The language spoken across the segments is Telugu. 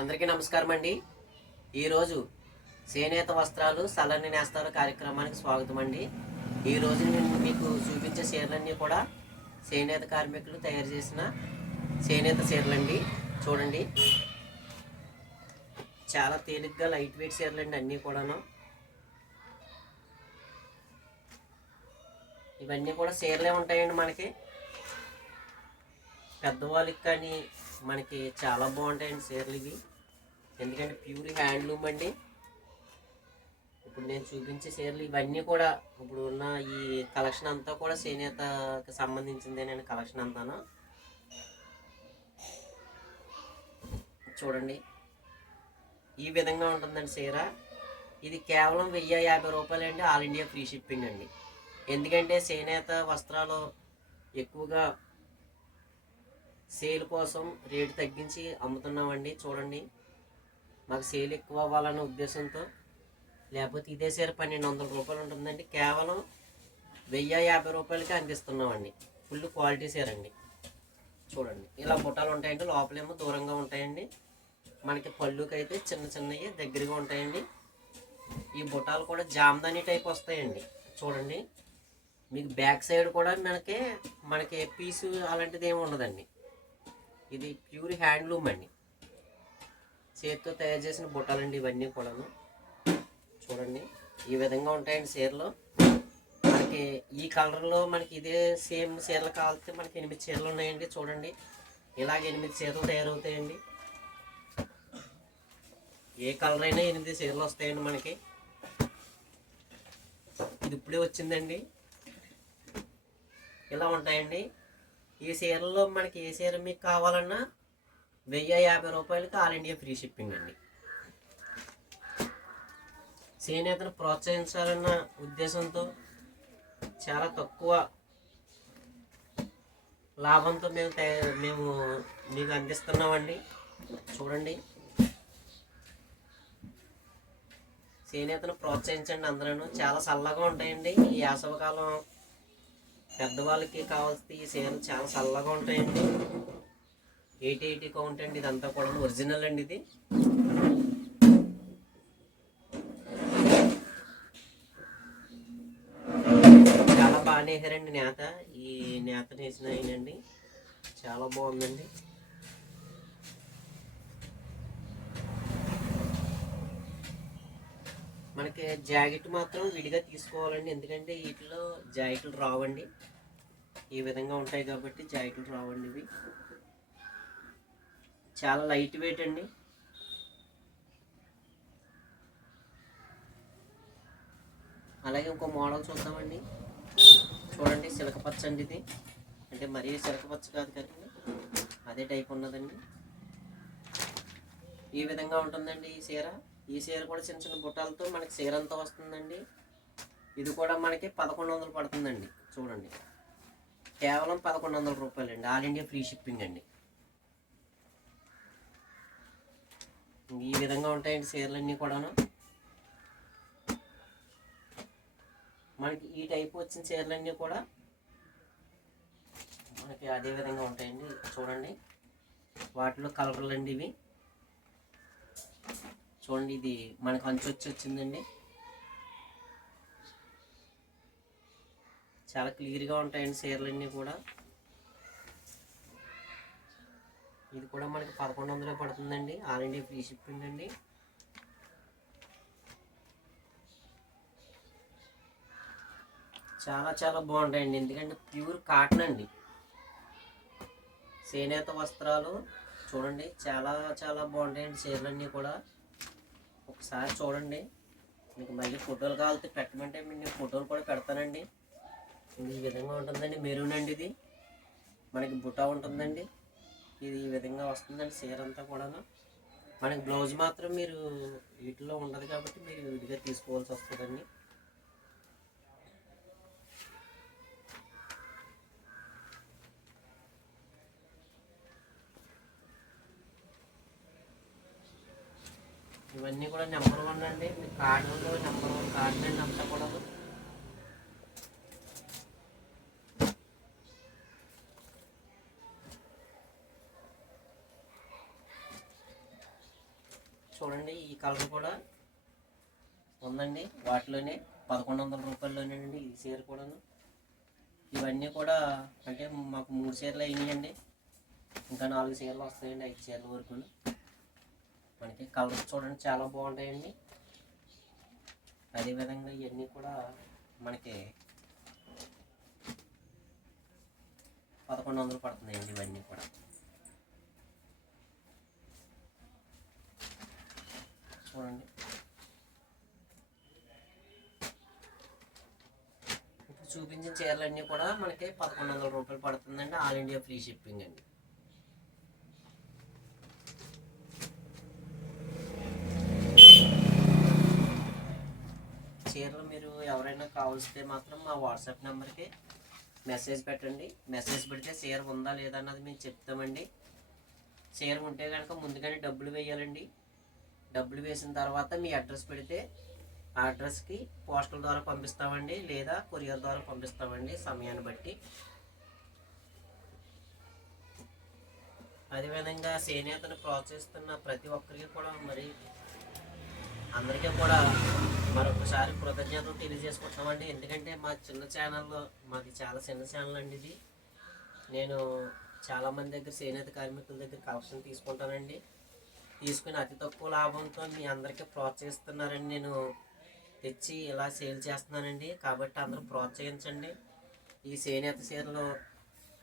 అందరికీ నమస్కారం అండి. ఈరోజు చేనేత వస్త్రాలు సలని నేస్తారు కార్యక్రమానికి స్వాగతం అండి. ఈరోజు నేను మీకు చూపించే చీరలన్నీ కూడా చేనేత కార్మికులు తయారు చేసిన చేనేత చీరలండి. చూడండి, చాలా తేలిగ్గా లైట్ వెయిట్ చీరలండి అన్నీ కూడాను. ఇవన్నీ కూడా చీరలే ఉంటాయండి. మనకి పెద్దవాళ్ళకి కానీ మనకి చాలా బాగుంటాయండి చీరలు ఇవి. ఎందుకంటే ప్యూర్ హ్యాండ్లూమ్ అండి. ఇప్పుడు నేను చూపించే చీరలు ఇవన్నీ కూడా ఇప్పుడు ఉన్న ఈ కలెక్షన్ అంతా కూడా చేనేతకి సంబంధించిందేనండి. కలెక్షన్ అంతాను చూడండి, ఈ విధంగా ఉంటుందండి చీర. ఇది కేవలం 1050 రూపాయలండి. ఆల్ ఇండియా ఫ్రీ షిప్పింగ్ అండి. ఎందుకంటే చేనేత వస్త్రాలు ఎక్కువగా సేల్ కోసం రేటు తగ్గించి అమ్ముతున్నామండి. చూడండి, మాకు సేల్ ఎక్కువ అవ్వాలనే ఉద్దేశంతో. లేకపోతే ఇదే చీర 1200 రూపాయలు ఉంటుందండి. కేవలం 1050 రూపాయలకి అందిస్తున్నామండి. ఫుల్ క్వాలిటీ చీర అండి. చూడండి, ఇలా బుట్టాలు ఉంటాయండి. లోపలేమో దూరంగా ఉంటాయండి. మనకి పళ్ళుకి అయితే చిన్న చిన్నవి దగ్గరగా ఉంటాయండి. ఈ బుట్టాలు కూడా జామ్దాని టైప్ వస్తాయండి. చూడండి, మీకు బ్యాక్ సైడ్ కూడా మనకి పీసు అలాంటిది ఏమి ఉండదండి. ఇది ప్యూర్ హ్యాండ్లూమ్ అండి. చేతితో తయారు చేసిన బుట్టాలండి ఇవన్నీ కూడాను. చూడండి, ఈ విధంగా ఉంటాయండి చీరలు. మనకి ఈ కలర్లో మనకి ఇదే సేమ్ చీరలు కావాలంటే మనకి 8 చీరలు ఉన్నాయండి. చూడండి, ఇలాగ 8 చీరలు తయారవుతాయండి. ఏ కలర్ అయినా 8 చీరలు వస్తాయండి మనకి. ఇది ఇప్పుడే వచ్చిందండి. ఇలా ఉంటాయండి ఈ చీరల్లో. మనకి ఏ చీర మీకు కావాలన్నా 1050 రూపాయలకి ఆల్ ఇండియా ఫ్రీ షిప్పింగ్ అండి. చేనేతను ప్రోత్సహించాలన్న ఉద్దేశంతో చాలా తక్కువ లాభంతో మేము మీకు అందిస్తున్నామండి. చూడండి, చేనేతను ప్రోత్సహించండి అందరూ. చాలా చల్లగా ఉంటాయండి. ఈ వేసవికాలం పెద్దవాళ్ళకి కావాల్సి ఈ చీరలు చాలా చల్లగా ఉంటాయండి. 80 కౌంట్ అండి. ఇదంతా కూడా ఒరిజినల్ అండి. ఇది చాలా బాగా నేసారండి నేత. ఈ నేత నేసిన అయినండి చాలా బాగుందండి. మనకి జాకెట్ మాత్రం విడిగా తీసుకోవాలండి. ఎందుకంటే వీటిలో జాకెట్లు రావండి. ఈ విధంగా ఉంటాయి కాబట్టి జాకెట్లు రావండి. ఇవి చాలా లైట్ వెయిట్ అండి. అలాగే ఇంకో మోడల్ చూద్దామండి. చూడండి, సిలక పచ్చ అండి ఇది. అంటే మరీ సిలక పచ్చ కాదు కదండి, అదే టైప్ ఉన్నదండి. ఈ విధంగా ఉంటుందండి ఈ చీర. ఈ చీర కూడా చిన్న చిన్న బుట్టాలతో మనకి చీర అంతా వస్తుందండి. ఇది కూడా మనకి 1100 పడుతుందండి. చూడండి, కేవలం 1100 రూపాయలండి. ఆల్ ఇండియా ఫ్రీ షిప్పింగ్ అండి. ఈ విధంగా ఉంటాయండి చీరలన్నీ కూడాను. మనకి ఈ టైప్ వచ్చిన చీరలన్నీ కూడా మనకి అదే విధంగా ఉంటాయండి. చూడండి, వాటిలో కలర్లు అండి ఇవి. చూడండి, ఇది మనకు అంచు వచ్చిందండి. చాలా క్లియర్గా ఉంటాయండి చీరలన్నీ కూడా. ఇది కూడా మనకి 1100 పడుతుందండి. ఆల్ ఇండియా ఫ్రీ షిప్పింగ్ అండి. చాలా చాలా బాగుంటాయండి. ఎందుకంటే ప్యూర్ కాటన్ అండి. చేనేత వస్త్రాలు చూడండి, చాలా చాలా బాగుంటాయండి చీరలన్నీ కూడా. ఒకసారి చూడండి. మీకు మళ్ళీ ఫోటోలు కావాలంటే పెట్టమంటే నేను ఫోటోలు కూడా పెడతానండి. ఈ విధంగా ఉంటుందండి. మెరూన్ అండి ఇది. మనకి బుటా ఉంటుందండి. ఇది ఈ విధంగా వస్తుందండి చీర అంతా కూడాను. మనకి బ్లౌజ్ మాత్రం మీరు వీటిలో ఉండదు కాబట్టి మీరు విడిగా తీసుకోవాల్సి వస్తుందండి. ఇవన్నీ కూడా నెంబర్ 1 అండి. మీ కార్డులో నెంబర్ 1 కార్డు అండి అంతా కూడా. చూడండి ఈ కలర్ కూడా ఉందండి, వాటిలోనే 1100 రూపాయల్లోనేనండి ఈ చీర కూడాను. ఇవన్నీ కూడా అంటే మాకు 3 చీరలు అయినాయండి, ఇంకా 4 చీరలు వస్తాయండి, 5 చీరల వరకు. మనకి కలర్స్ చూడండి చాలా బాగుంటాయండి. అదేవిధంగా ఇవన్నీ కూడా మనకి 1100 పడుతున్నాయండి ఇవన్నీ కూడా. చూడండి ఇప్పుడు చూపించిన చీరలన్నీ కూడా మనకి 1100 రూపాయలు పడుతుందండి, ఆల్ ఇండియా ఫ్రీ షిప్పింగ్ అండి. చీరలు మీరు ఎవరైనా కావాల్సితే మాత్రం మా వాట్సాప్ నెంబర్కి మెసేజ్ పెట్టండి. మెసేజ్ పెడితే చీర ఉందా లేదా అన్నది మేము చెప్తామండి. చీర ఉంటే కనుక ముందుగానే డబ్బులు వేయాలండి. డబ్బులు వేసిన తర్వాత మీ అడ్రస్ పెడితే ఆ అడ్రస్కి పోస్టల్ ద్వారా పంపిస్తామండి, లేదా కొరియర్ ద్వారా పంపిస్తామండి సమయాన్ని బట్టి. అదేవిధంగా చేనేతను ప్రోత్సహిస్తున్న ప్రతి ఒక్కరికి కూడా మరి అందరికీ కూడా మరొకసారి కృతజ్ఞతలు తెలియజేసుకుంటున్నామండి. ఎందుకంటే మా చిన్న ఛానల్లో, మాది చాలా చిన్న ఛానల్ అండి ఇది. నేను చాలామంది దగ్గర చేనేత కార్మికుల దగ్గర కలెక్షన్ తీసుకుంటానండి. తీసుకుని అతి తక్కువ లాభంతో మీ అందరికీ ప్రోత్సహిస్తున్నారని నేను తెచ్చి ఇలా సేల్ చేస్తున్నానండి. కాబట్టి అందరూ ప్రోత్సహించండి. ఈ చేనేత చీరలు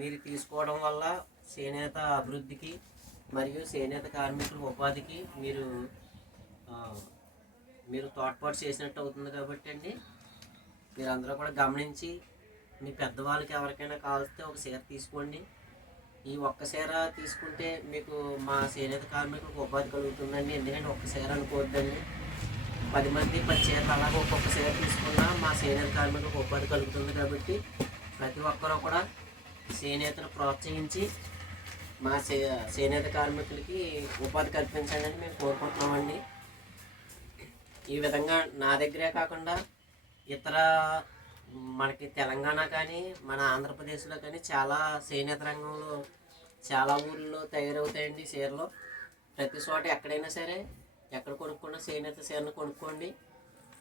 మీరు తీసుకోవడం వల్ల చేనేత అభివృద్ధికి మరియు చేనేత కార్మికుల ఉపాధికి మీరు తోడ్పాటు చేసినట్టు అవుతుంది. కాబట్టి అండి మీరు అందరూ కూడా గమనించి మీ పెద్దవాళ్ళకి ఎవరికైనా కావాల్స్తే ఒక చీర తీసుకోండి. ఈ ఒక్క చీర తీసుకుంటే మీకు మా చేనేత కార్మికులకు ఉపాధి కలుగుతుందండి. ఎందుకంటే ఒక్క చీర అనుకోవద్దండి, 10 మంది 10 చీరలు అలాగే ఒక్కొక్క చీర తీసుకున్నా మా చేనేత కార్మికులకు ఉపాధి కలుగుతుంది. కాబట్టి ప్రతి ఒక్కరూ కూడా చేనేతను ప్రోత్సహించి మా చేనేత కార్మికులకి ఉపాధి కల్పించండి అని మేము కోరుకుంటున్నామండి. ఈ విధంగా నా దగ్గరే కాకుండా ఇతర మనకి తెలంగాణ కానీ మన ఆంధ్రప్రదేశ్లో కానీ చాలా చేనేత రంగంలో చాలా ఊళ్ళో తయారవుతాయండి చీరలు. ప్రతి చోట ఎక్కడైనా సరే ఎక్కడ కొనుక్కున్న చేనేత చీరను కొనుక్కోండి.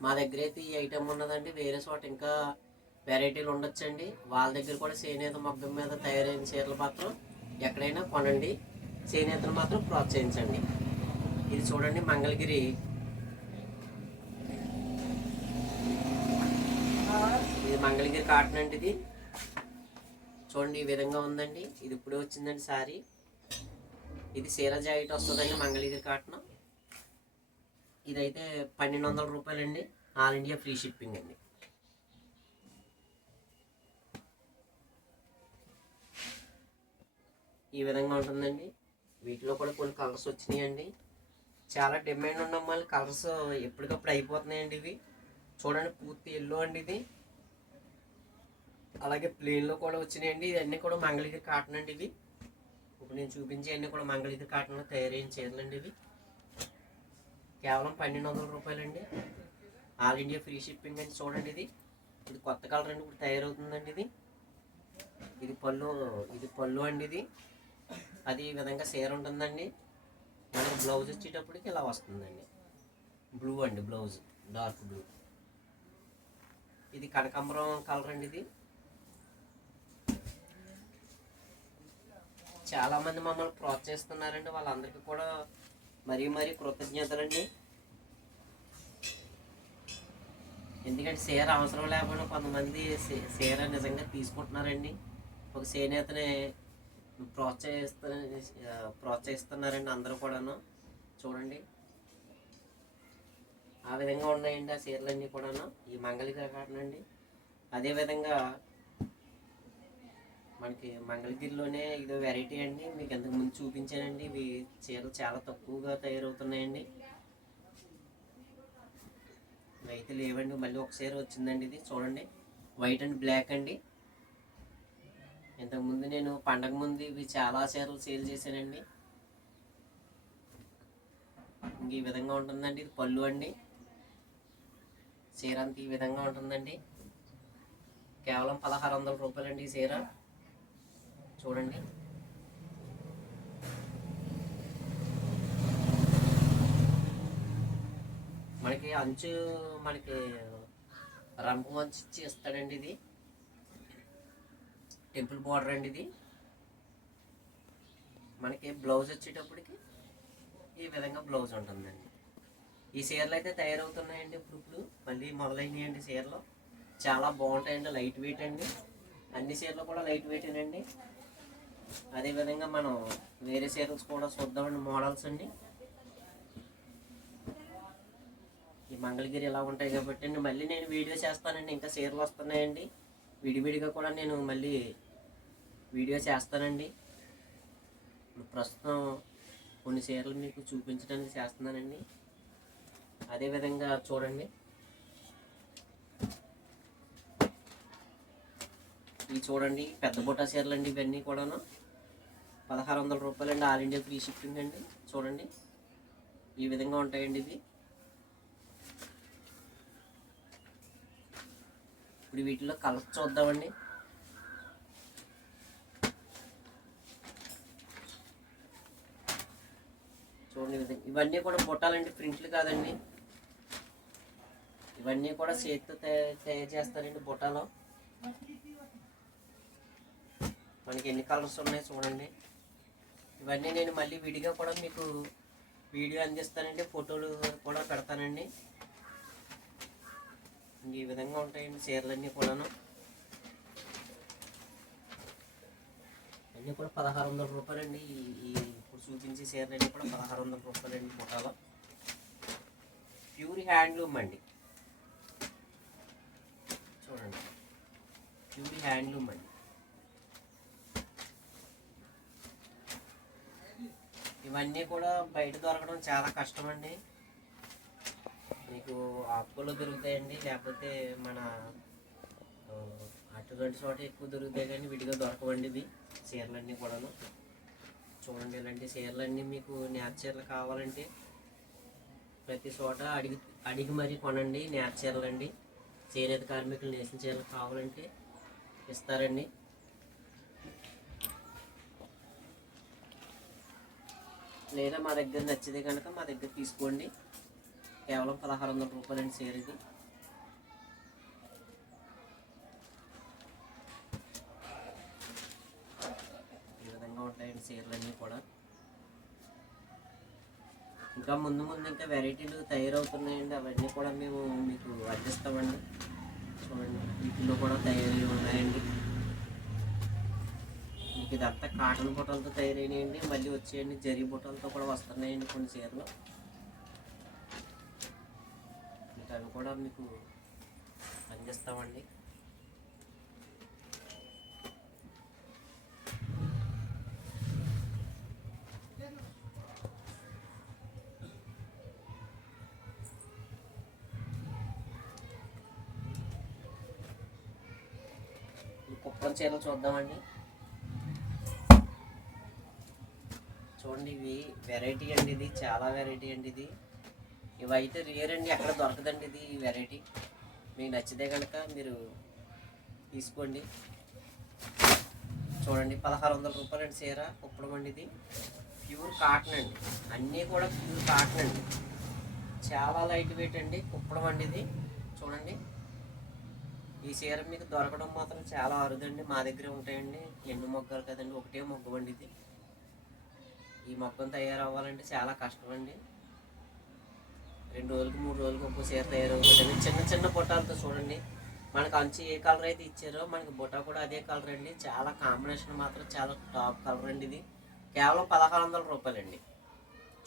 మా దగ్గర అయితే ఈ ఐటెం ఉన్నదండి, వేరే చోట ఇంకా వెరైటీలు ఉండొచ్చండి. వాళ్ళ దగ్గర కూడా చేనేత మగ్గం మీద తయారైన చీరలు మాత్రం ఎక్కడైనా కొనండి, చేనేతను మాత్రం ప్రోత్సహించండి. ఇది చూడండి మంగళగిరి, ఇది మంగళగిరి కాటన్ అండి. ఇది చూడండి ఈ విధంగా ఉందండి. ఇది ఇప్పుడే వచ్చిందండి సారీ. ఇది చీర జాకెట్ వస్తుందండి మంగళగిరి కాటన్. ఇదైతే 1200 రూపాయలండి, ఆల్ ఇండియా ఫ్రీ షిప్పింగ్ అండి. ఈ విధంగా ఉంటుందండి. వీటిలో కూడా కొన్ని కలర్స్ వచ్చినాయండి. చాలా డిమాండ్ ఉన్న మళ్ళీ కలర్స్ ఎప్పటికప్పుడు అయిపోతున్నాయండి. ఇవి చూడండి పూర్తి ఎల్లో అండి ఇది. అలాగే ప్లెయిన్లో కూడా వచ్చినాయండి. ఇవన్నీ కూడా మంగళగిరి కాటన్ అండి. ఇవి ఇప్పుడు నేను చూపించే అన్నీ కూడా మంగళగిరి కాటన్లో తయారైన చీరలు అండి. ఇవి కేవలం 1200 రూపాయలండి, ఆల్ ఇండియా ఫ్రీ షిప్పింగ్ అండి. చూడండి ఇది కొత్త కలర్ అండి, ఇప్పుడు తయారవుతుందండి. ఇది పళ్ళు అండి. ఇది అది ఈ విధంగా చీర ఉంటుందండి. మనకి బ్లౌజ్ వచ్చేటప్పటికి ఇలా వస్తుందండి. బ్లూ అండి, బ్లౌజ్ డార్క్ బ్లూ. ఇది కనకాంబరం కలర్ అండి. ఇది చాలామంది మమ్మల్ని ప్రోత్సహిస్తున్నారండి, వాళ్ళందరికీ కూడా మరీ కృతజ్ఞతలండి. ఎందుకంటే చీర అవసరం లేకుండా కొంతమంది చీర నిజంగా తీసుకుంటున్నారండి. ఒక చేనేతని ప్రోత్సహిస్తున్నారండి అందరూ కూడాను. చూడండి ఆ విధంగా ఉన్నాయండి ఆ చీరలన్నీ కూడాను, ఈ మంగళగిరి కాటన్ అండి. అదేవిధంగా మనకి మంగళగిరిలోనే ఇదో వెరైటీ అండి, మీకు ఇంతకు ముందు చూపించానండి. ఇవి చీరలు చాలా తక్కువగా తయారవుతున్నాయండి, అయితే లేవండి. మళ్ళీ ఒక చీర వచ్చిందండి. ఇది చూడండి వైట్ అండ్ బ్లాక్ అండి. ఇంతకుముందు నేను పండగ ముందు ఇవి చాలా చీరలు సేల్ చేశానండి. ఇంక ఈ విధంగా ఉంటుందండి. ఇది పళ్ళు అండి. చీర అంతా ఈ విధంగా ఉంటుందండి. కేవలం 1600 రూపాయలండి ఈ చీర. చూడండి మనకి అంచు మనకి రంపు అంచు ఇచ్చి ఇస్తాడండి. ఇది టెంపుల్ బార్డర్ అండి. ఇది మనకి బ్లౌజ్ వచ్చేటప్పటికి ఈ విధంగా బ్లౌజ్ ఉంటుందండి. ఈ చీరలు అయితే తయారవుతున్నాయండి. ఇప్పుడు మళ్ళీ మొదలైనయండి. చీరలు చాలా బాగుంటాయండి, లైట్ వెయిట్ అండి. అన్ని చీరలు కూడా లైట్ వెయిటేనండి. అదేవిధంగా మనం వేరే చీరలు కూడా చూద్దామండి, మోడల్స్ అండి. ఈ మంగళగిరి ఇలా ఉంటాయి కాబట్టి అండి మళ్ళీ నేను వీడియో చేస్తానండి. ఇంకా చీరలు వస్తున్నాయండి, విడివిడిగా కూడా నేను మళ్ళీ వీడియో చేస్తానండి. ఇప్పుడు ప్రస్తుతం కొన్ని చీరలు మీకు చూపించడానికి చేస్తున్నానండి. అదేవిధంగా చూడండి, ఇవి చూడండి పెద్ద బుట్ట చీరలు అండి. ఇవన్నీ కూడాను 1600 రూపాయలండి, ఆల్ ఇండియా ఫ్రీ షిప్పింగ్ అండి. చూడండి ఈ విధంగా ఉంటాయండి. ఇవి ఇప్పుడు వీటిలో కలర్స్ చూద్దామండి. చూడండి ఇవన్నీ కూడా బుట్టాలండి, ప్రింట్లు కాదండి. ఇవన్నీ కూడా చేతితో తయారు చేస్తారండి బుట్టాలో. మనకి ఎన్ని కలర్స్ ఉన్నాయి చూడండి. ఇవన్నీ నేను మళ్ళీ విడిగా కూడా మీకు వీడియో అందిస్తానండి, ఫోటోలు కూడా పెడతానండి. ఈ విధంగా ఉంటాయండి చీరలన్నీ కూడాను. అన్నీ కూడా 1600 రూపాయలండి. ఈ ఇప్పుడు చూపించే చీరలన్నీ కూడా 1600 రూపాయలండి బుట్టాలో. ప్యూర్ హ్యాండ్లూమ్ అండి. చూడండి ప్యూర్ హ్యాండ్లూమ్ అండి. ఇవన్నీ కూడా బయట దొరకడం చాలా కష్టం అండి. మీకు ఆకులో దొరుకుతాయండి, లేకపోతే మన అటువంటి చోట ఎక్కువ దొరుకుతాయి, కానీ విడిగా దొరకవండి ఇవి చీరలన్నీ కూడాను. చూడండి ఇలాంటి చీరలన్నీ మీకు నేత చీరలు కావాలంటే ప్రతి చోట అడిగి మరీ కొనండి. నేత చీరలు అండి, చేనేత కార్మికులు నేసిన చీరలు కావాలంటే ఇస్తారండి. లేదా మా దగ్గర నచ్చితే కనుక మా దగ్గర తీసుకోండి. కేవలం 1600 రూపాయలండి చీర ఇది. ఈ విధంగా ఉంటాయండి చీరలన్నీ కూడా. ఇంకా ముందు ఇంకా వెరైటీలు తయారవుతున్నాయండి, అవన్నీ కూడా మేము మీకు అందిస్తామండి. చూడండి వీటిలో కూడా తయారీ ఉన్నాయండి. మీకు ఇదంతా కాటన్ బుట్టలతో తయారైనాయండి. మళ్ళీ వచ్చేయండి జరీ బుట్టలతో కూడా వస్తున్నాయండి కొన్ని చీరలు. మీకు అవి కూడా మీకు అందిస్తామండి. కుప్పం చీరలు చూద్దామండి. చూడండి ఇవి వెరైటీ అండి, ఇది చాలా వెరైటీ అండి. ఇది ఇవైతే రేర్ అండి, ఎక్కడ దొరకదండి ఇది. ఈ వెరైటీ మీకు నచ్చితే కనుక మీరు తీసుకోండి. చూడండి 1600 రూపాయలండి చీర, కుప్పడం అండి. ఇది ప్యూర్ కాటన్ అండి, అన్నీ కూడా ప్యూర్ కాటన్ అండి. చాలా లైట్ వెయిట్ అండి, కుప్పడం అండి. ఇది చూడండి ఈ చీర మీకు దొరకడం మాత్రం చాలా అరుదండి. మా దగ్గర ఉంటాయండి, ఎండు మొగ్గలు కదండి, ఒకటే మొగ్గ అండి ఇది. ఈ మొక్కను తయారవ్వాలంటే చాలా కష్టం అండి. 2 రోజులకు 3 రోజులకు ఒక్కో చీర తయారవుతుందండి. చిన్న చిన్న బుట్టాలతో చూడండి, మనకు అంచు ఏ కలర్ అయితే ఇచ్చారో మనకి బుట్ట కూడా అదే కలర్ అండి. చాలా కాంబినేషన్ మాత్రం చాలా టాప్ కలర్ అండి. ఇది కేవలం 1600 రూపాయలండి.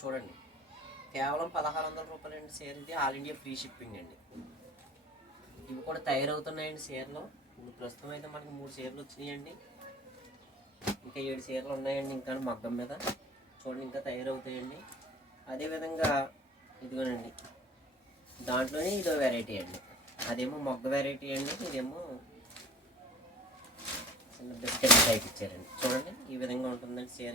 చూడండి కేవలం 1600 రూపాయలండి చీర. ఇది ఆల్ ఇండియా ఫ్రీ షిప్పింగ్ అండి. ఇవి కూడా తయారవుతున్నాయండి చీరలు. ఇప్పుడు ప్రస్తుతం అయితే మనకి 3 చీరలు వచ్చినాయండి, ఇంకా 7 చీరలు ఉన్నాయండి ఇంకా మగ్గం మీద. చూడండి ఇంకా తయారవుతాయండి. అదేవిధంగా ఇదిగోనండి, దాంట్లోనే ఇదో వెరైటీ అండి. అదేమో మొగ్గ వెరైటీ అండి, ఇదేమో చిన్న బిస్కెట్ టైప్ ఇచ్చారండి. చూడండి ఈ విధంగా ఉంటుందండి చీర.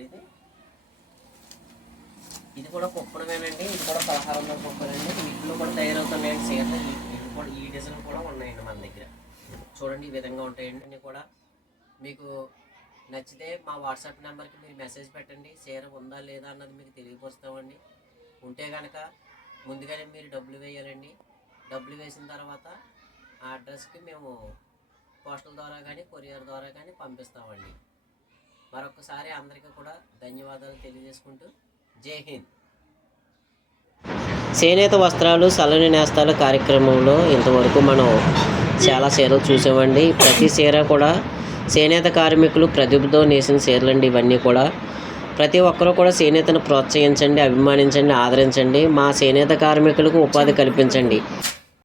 ఇది కూడా కుప్పడమేనండి. ఇది కూడా 1600 రూపాయలండి. వీటిలో కూడా తయారవుతున్నాయండి చీరలు. కూడా ఈ డిజైన్ కూడా ఉన్నాయండి మన దగ్గర. చూడండి ఈ విధంగా ఉంటాయండి. అన్నీ కూడా మీకు నచ్చితే మా వాట్సాప్ నెంబర్కి మీరు మెసేజ్ పెట్టండి. చీర ఉందా లేదా అన్నది మీకు తెలియపరుస్తామండి. ఉంటే కనుక ముందుగానే మీరు డబ్బులు వేయాలండి. డబ్బులు వేసిన తర్వాత ఆ అడ్రస్కి మేము పోస్టల్ ద్వారా కానీ కొరియర్ ద్వారా కానీ పంపిస్తామండి. మరొకసారి అందరికీ కూడా ధన్యవాదాలు తెలియజేసుకుంటూ జై హింద్. చేనేత వస్త్రాలు సల్లని నేస్తాల కార్యక్రమంలో ఇంతవరకు మనం చాలా చీరలు చూసామండి. ప్రతి చీర కూడా చేనేత కార్మికులు ప్రతిభతో నేసిన చీరలండి. ఇవన్నీ కూడా ప్రతి ఒక్కరూ కూడా చేనేతను ప్రోత్సహించండి, అభిమానించండి, ఆదరించండి. మా చేనేత కార్మికులకు ఉపాధి కల్పించండి.